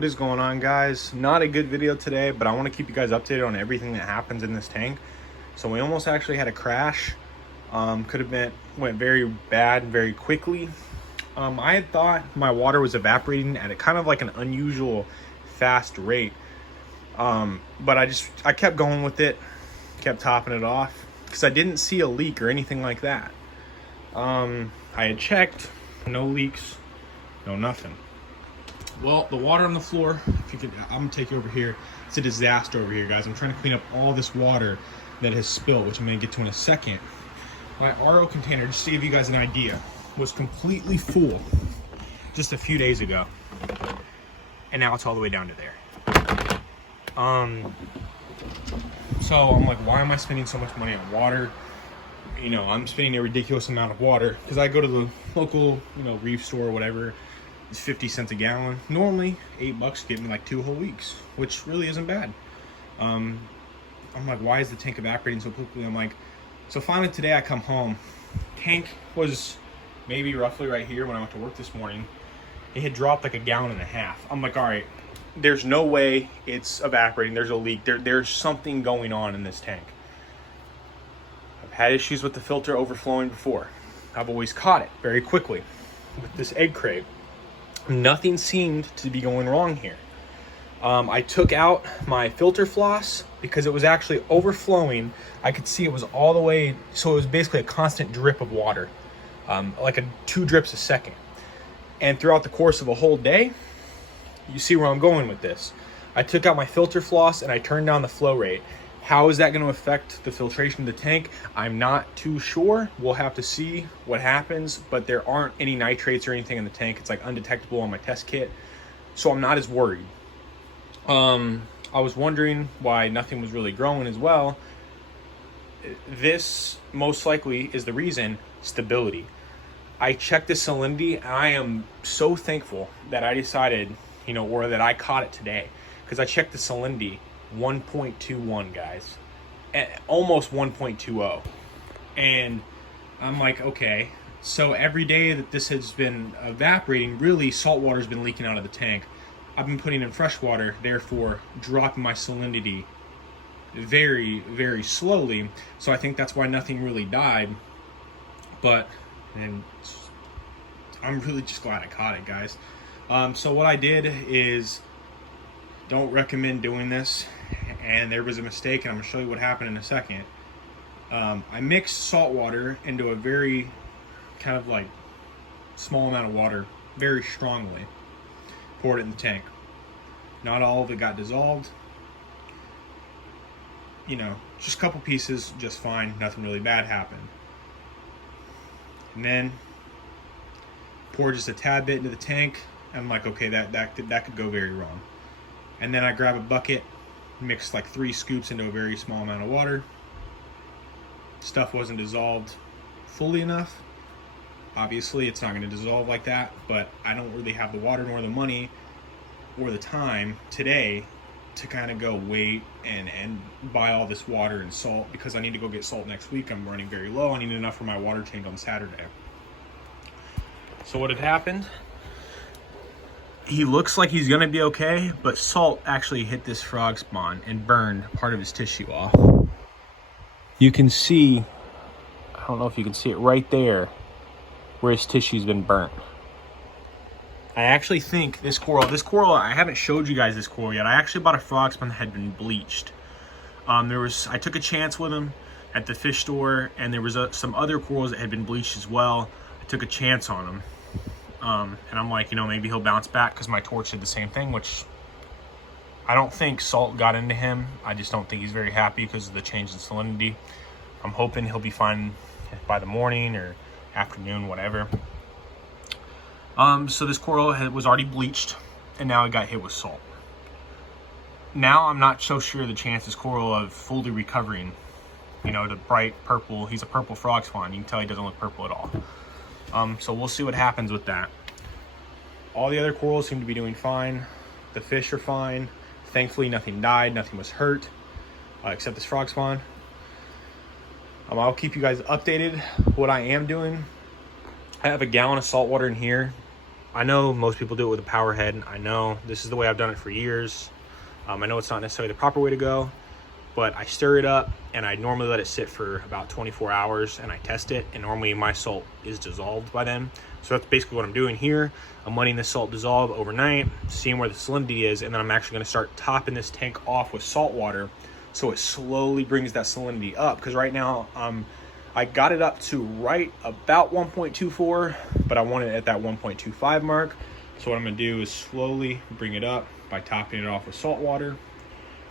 What is going on, guys? Not a good video today, but I want to keep you guys updated on everything that happens in this tank. So we almost actually had a crash. Went very bad very quickly. I had thought my water was evaporating at a kind of like an unusual fast rate, but I kept going with it, kept topping it off because I didn't see a leak or anything like that. I had checked, no leaks, no nothing. Well, the water on the floor, if you could, I'm gonna take you over here. It's a disaster over here, guys. I'm trying to clean up all this water that has spilled, which I'm gonna get to in a second. My RO container, just to give you guys an idea, was completely full just a few days ago. And now it's all the way down to there. So I'm like, why am I spending so much money on water? You know, I'm spending a ridiculous amount of water because I go to the local, reef store or whatever. It's 50 cents a gallon. Normally, $8 get me like 2 whole weeks, which really isn't bad. I'm like, why is the tank evaporating so quickly? I'm like, so finally today I come home. Tank was maybe roughly right here when I went to work this morning. It had dropped like 1.5 gallons. I'm like, all right, there's no way it's evaporating. There's a leak. There's something going on in this tank. I've had issues with the filter overflowing before. I've always caught it very quickly with this egg crate. Nothing seemed to be going wrong here. I took out my filter floss because it was actually overflowing. I could see it was all the way, so it was basically a constant drip of water, like 2 drips a second. And throughout the course of a whole day, you see where I'm going with this. I took out my filter floss and I turned down the flow rate. How is that going to affect the filtration of the tank? I'm not too sure. We'll have to see what happens, but there aren't any nitrates or anything in the tank. It's like undetectable on my test kit, so I'm not as worried. I was wondering why nothing was really growing as well. This most likely is the reason: stability. I checked the salinity and I am so thankful that I decided, or that I caught it today, because I checked the salinity. 1.21, guys, almost 1.20, and I'm like, okay, so every day that this has been evaporating, really salt water's been leaking out of the tank. I've been putting in fresh water, therefore dropping my salinity very, very slowly. So I think that's why nothing really died. And I'm really just glad I caught it, guys. So what I did is, don't recommend doing this, and there was a mistake, and I'm gonna show you what happened in a second. I mixed salt water into a very kind of like small amount of water very strongly, poured it in the tank. Not all of it got dissolved, just a couple pieces, just fine, nothing really bad happened. And then poured just a tad bit into the tank. I'm like, okay, that could go very wrong. And then I grab a bucket, mix like 3 scoops into a very small amount of water. Stuff wasn't dissolved fully enough. Obviously, it's not going to dissolve like that, but I don't really have the water nor the money or the time today to kind of go wait and buy all this water and salt, because I need to go get salt next week. I'm running very low. I need enough for my water change on Saturday. So what had happened? He looks like he's gonna be okay, but salt actually hit this frog spawn and burned part of his tissue off. You can see, I don't know if you can see it right there, where his tissue's been burnt. I actually think this coral, I haven't showed you guys this coral yet. I actually bought a frog spawn that had been bleached. I took a chance with him at the fish store, and there was some other corals that had been bleached as well. I took a chance on them. And I'm like, maybe he'll bounce back, because my torch did the same thing, which I don't think salt got into him. I just don't think he's very happy because of the change in salinity. I'm hoping he'll be fine by the morning or afternoon, whatever. So this coral was already bleached, and now it got hit with salt. Now I'm not so sure the chances coral of fully recovering. The bright purple, he's a purple frog spawn. You can tell he doesn't look purple at all. So we'll see what happens with that. All the other corals seem to be doing fine. The fish are fine. Thankfully, nothing died, nothing was hurt, except this frog spawn. I'll keep you guys updated what I am doing. I have 1 gallon of salt water in here. I know most people do it with a power head. I know this is the way I've done it for years. I know it's not necessarily the proper way to go, but I stir it up and I normally let it sit for about 24 hours and I test it, and normally my salt is dissolved by then. So that's basically what I'm doing here. I'm letting this salt dissolve overnight, seeing where the salinity is, and then I'm actually going to start topping this tank off with salt water so it slowly brings that salinity up, because right now I got it up to right about 1.24, but I want it at that 1.25 mark. So what I'm gonna do is slowly bring it up by topping it off with salt water,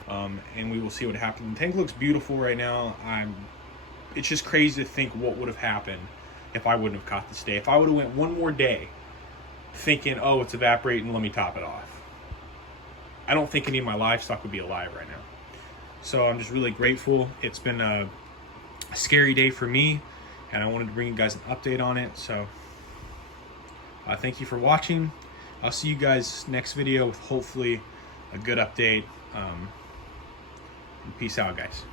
and we will see what happens. The tank looks beautiful right now. It's just crazy to think what would have happened if I wouldn't have caught this day. If I would have went one more day thinking, oh, it's evaporating, let me top it off, I don't think any of my livestock would be alive right now. So I'm just really grateful. It's been a scary day for me, and I wanted to bring you guys an update on it. So thank you for watching. I'll see you guys next video with hopefully a good update. And peace out, guys.